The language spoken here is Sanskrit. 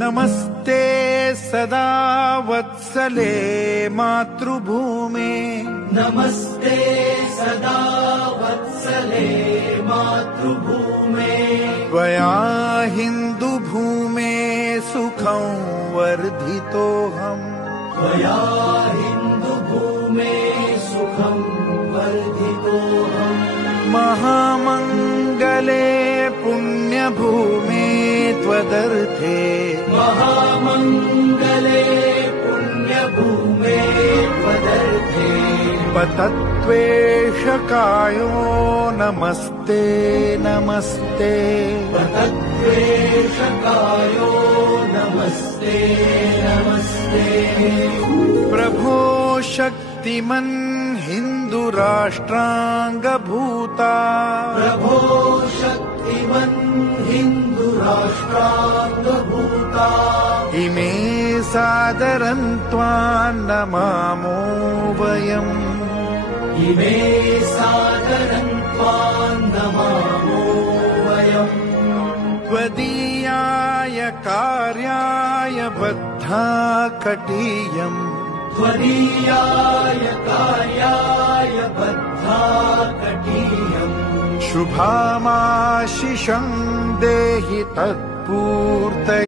नमस्ते सदा वत्सले मातृभूमे नमस्ते सदा वत्सले मातृभूमे त्वया हिन्दुभूमे सुखं वर्धितोऽहम् त्वया हिन्दुभूमे सुखं वर्धितोऽहम् महामङ्गले पुण्यभूमे त्वदर्थे महामङ्गले पुण्यभूमे त्वदर्थे पतत्वेषकायो नमस्ते नमस्ते पतत्वेषकायो नमस्ते नमस्ते प्रभो शक्तिमन् हिन्दुराष्ट्राङ्गभूता प्रभो शक्तिमन् हिन्दुराष्ट्राङ्गभूता इमे सादरं त्वां नमामो वयम् इमे सादरं त्वां नमामो वयम् त्वदीयाय कार्याय बद्धा कटीयम् त्वदीयाय कार्याय बद्धा कटीयम् शुभामाशिषं देहि तत्पूर्तये